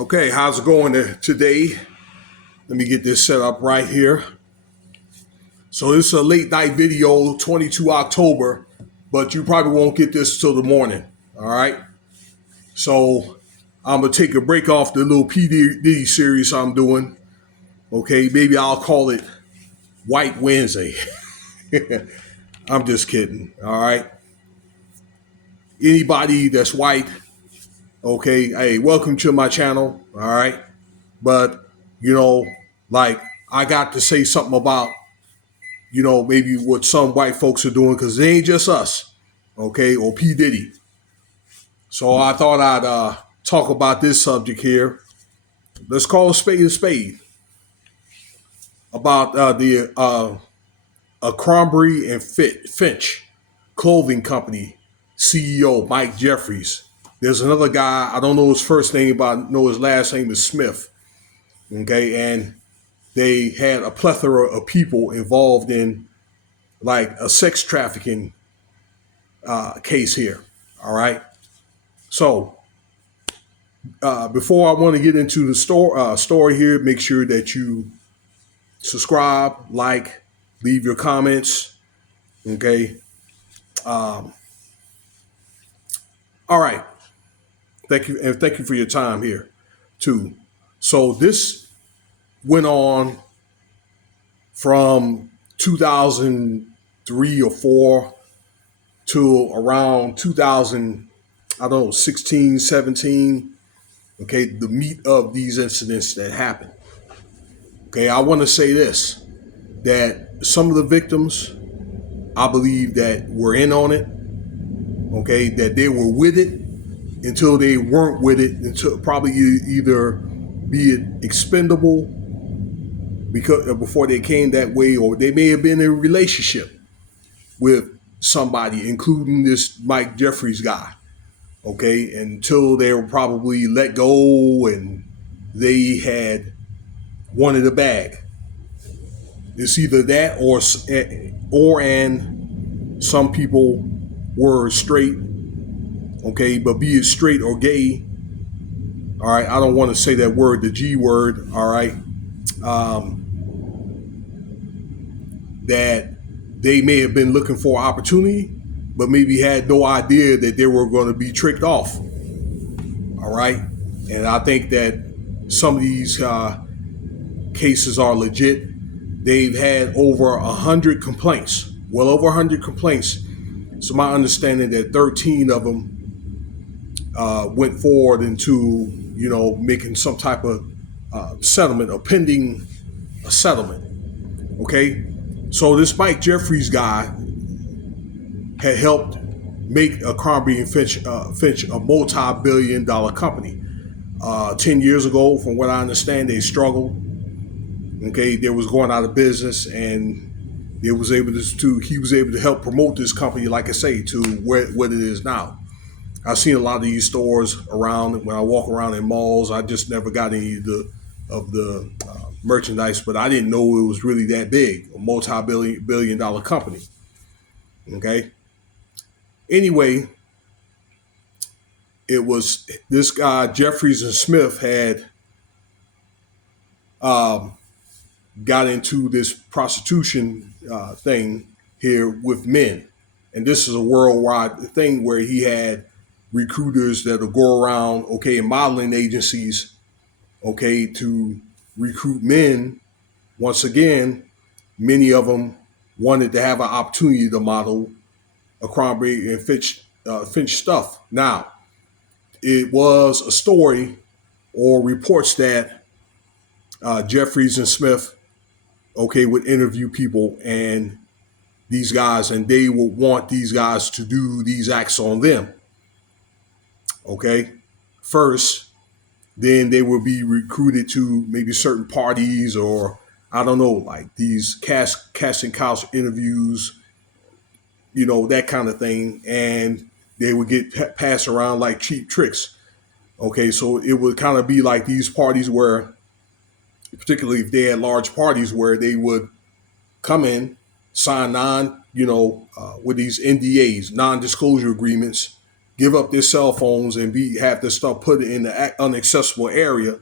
Okay, how's it going today? Let me get this set up right here. So this is a late night video, 22 October, but you probably won't get this till the morning. All right. So I'm gonna take a break off the little P Diddy series I'm doing. Okay, maybe I'll call it White Wednesday. I'm just kidding. All right. Anybody that's white, okay, hey, welcome to my channel. All right. But you know, like I got to say something about maybe what some white folks are doing because it ain't just us, okay, or P. Diddy. So I thought I'd talk about this subject here. Let's call a spade about the Abercrombie and Fitch clothing company CEO Mike Jeffries. There's another guy, I don't know his first name, but I know his last name is Smith. Okay, and they had a plethora of people involved in like a sex trafficking case here. All right. So before I want to get into the story here, make sure that you subscribe, like, leave your comments. Okay. Um, all right. Thank you, and thank you for your time here, too. So this went on from 2003 or four to around 2000. I don't know, 16, 17. Okay, the meat of these incidents that happened. Okay, I want to say this, that some of the victims, I believe that were in on it, okay, that they were with it until they weren't with it, until probably either be it expendable because before they came that way, or they may have been in a relationship with somebody, including this Mike Jeffries guy, okay, until they were probably let go and they had wanted a bag. It's either that and some people were straight, okay, but be it straight or gay, all right, I don't want to say that word, the G word, all right, that they may have been looking for opportunity, but maybe had no idea that they were going to be tricked off, all right, and I think that some of these cases are legit. They've had over 100 complaints, well over 100 complaints. So my understanding that 13 of them went forward into, making some type of settlement or pending a settlement. Okay, so this Mike Jeffries guy had helped make Abercrombie and Fitch a multi-billion-dollar company. 10 years ago, from what I understand, they struggled. Okay, they was going out of business, and he was able to help promote this company, like I say, to what it is now. I've seen a lot of these stores around. When I walk around in malls, I just never got any of the merchandise, but I didn't know it was really that big, a multi-billion-dollar company. Okay. Anyway, it was this guy Jeffries and Smith had got into this prostitution thing here with men. And this is a worldwide thing where he had recruiters that will go around, okay, in modeling agencies, okay, to recruit men. Once again, many of them wanted to have an opportunity to model Abercrombie and Fitch stuff. Now, it was a story or reports that Jeffries and Smith, okay, would interview people and these guys, and they would want these guys to do these acts on them. Okay, first, then they will be recruited to maybe certain parties or I don't know, like these casting couch interviews, that kind of thing, and they would get passed around like cheap tricks. Okay, so it would kind of be like these parties where, particularly if they had large parties, where they would come in, sign with these NDAs, non-disclosure agreements, give up their cell phones and have this stuff put in the unaccessible area,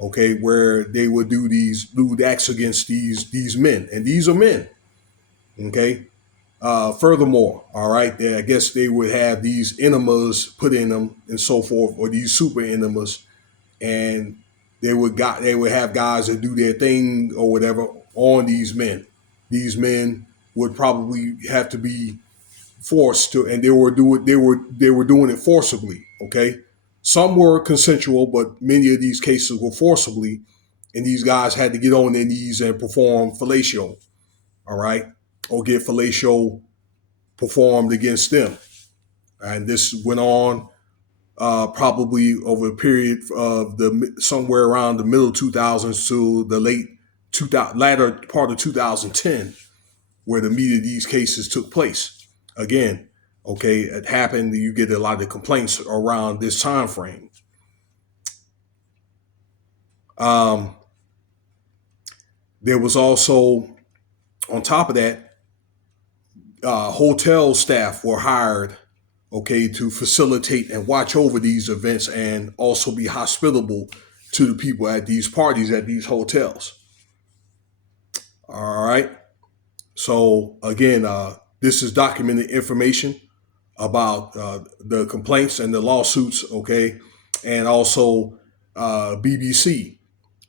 okay, where they would do these lewd acts against these men, and these are men, okay. Furthermore, all right, I guess they would have these enemas put in them and so forth, or these super enemas, and they would have guys that do their thing or whatever on these men. These men would probably have to be forced to, and they were doing it forcibly. Okay, some were consensual, but many of these cases were forcibly, and these guys had to get on their knees and perform fellatio. All right, or get fellatio performed against them, and this went on probably over a period of the somewhere around the middle 2000s to the late 2000, latter part of 2010, where the meat of these cases took place. Again, okay, it happened. You get a lot of complaints around this time frame. Um, there was also, on top of that, hotel staff were hired, okay, to facilitate and watch over these events and also be hospitable to the people at these parties at these hotels. All right. So again, this is documented information about the complaints and the lawsuits, okay, and also BBC,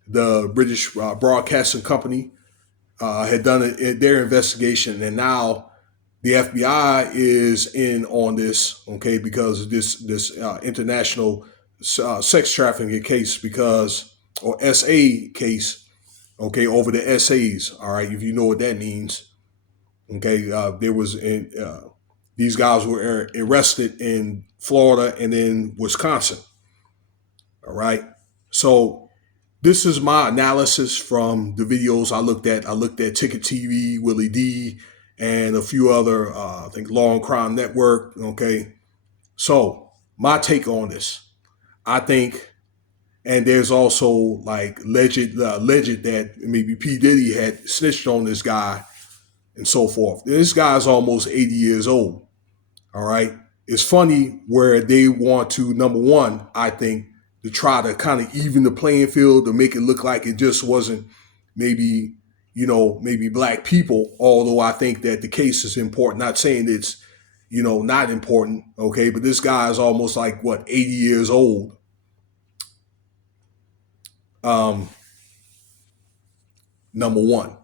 the British Broadcasting Company, had done their investigation, and now the FBI is in on this, okay, because of this international sex trafficking case, because or SA case, okay, over the SAs. All right, if you know what that means, okay. There was these guys were arrested in Florida and then Wisconsin. All right, so this is my analysis from the videos I looked at. I looked at Ticket TV, Willie D, and a few other, I think, Law and Crime Network. Okay, so my take on this, I think, and there's also like alleged that maybe P Diddy had snitched on this guy and so forth. This guy's almost 80 years old. All right, it's funny where they want to, number one, I think, to try to kind of even the playing field to make it look like it just wasn't maybe, maybe black people, although I think that the case is important. Not saying it's, not important, okay, but this guy is almost like, what, 80 years old. Number one,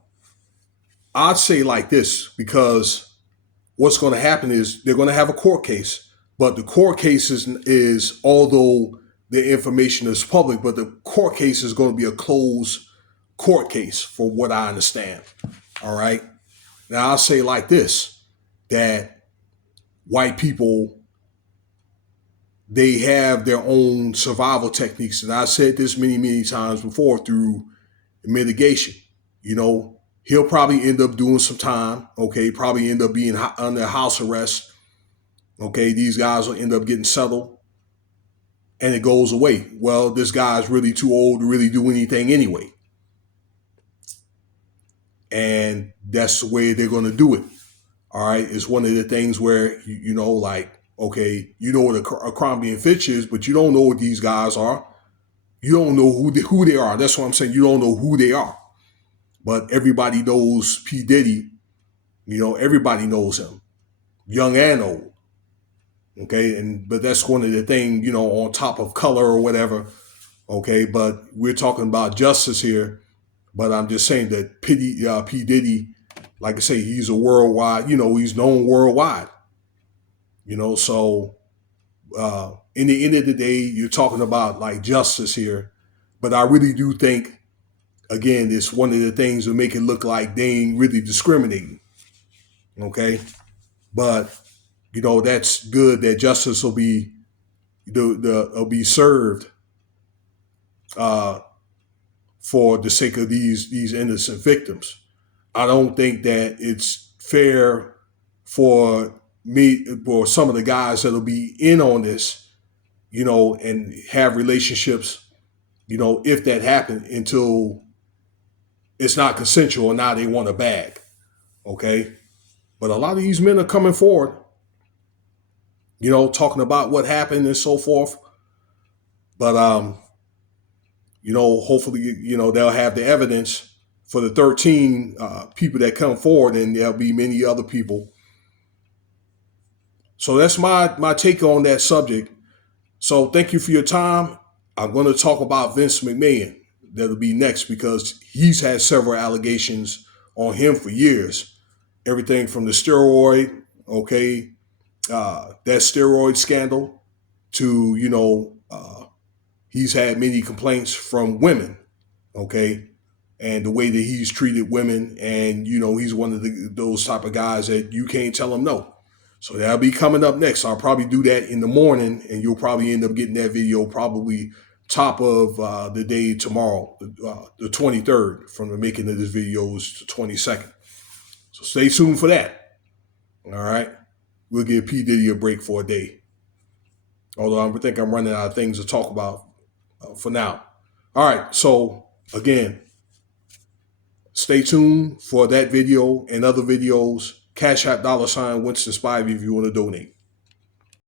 I'd say like this, because what's going to happen is they're going to have a court case, but the court case is although the information is public, but the court case is going to be a closed court case for what I understand. All right. Now I'll say like this, that white people, they have their own survival techniques. And I said this many, many times before through mitigation. He'll probably end up doing some time. Okay. Probably end up being under house arrest. Okay. These guys will end up getting settled and it goes away. Well, this guy's really too old to really do anything anyway. And that's the way they're going to do it. All right. It's one of the things where, like, okay, you know what Abercrombie and Fitch is, but you don't know what these guys are. You don't know who they are. That's what I'm saying. You don't know who they are. But everybody knows P. Diddy. Everybody knows him, young and old. Okay. But that's one of the things, on top of color or whatever. Okay. But we're talking about justice here. But I'm just saying that P. Diddy, like I say, he's a worldwide, he's known worldwide. So in the end of the day, you're talking about like justice here. But I really do think, again, it's one of the things that make it look like they ain't really discriminating. Okay. But, that's good that justice will be will be served for the sake of these innocent victims. I don't think that it's fair for some of the guys that'll be in on this, and have relationships, if that happened, until it's not consensual and now they want a bag. Okay. But a lot of these men are coming forward. talking about what happened and so forth. But hopefully, they'll have the evidence for the 13 people that come forward, and there'll be many other people. So that's my take on that subject. So thank you for your time. I'm going to talk about Vince McMahon. That'll be next because he's had several allegations on him for years. Everything from the steroid, okay, that steroid scandal, to he's had many complaints from women, okay, and the way that he's treated women, and he's one of those type of guys that you can't tell him no. So that'll be coming up next. I'll probably do that in the morning, and you'll probably end up getting that video probably top of the day tomorrow, the 23rd, from the making of this video is the 22nd. So stay tuned for that. All right. We'll give P. Diddy a break for a day. Although I think I'm running out of things to talk about for now. All right. So again, stay tuned for that video and other videos. Cash App $Winston Spivey if you want to donate.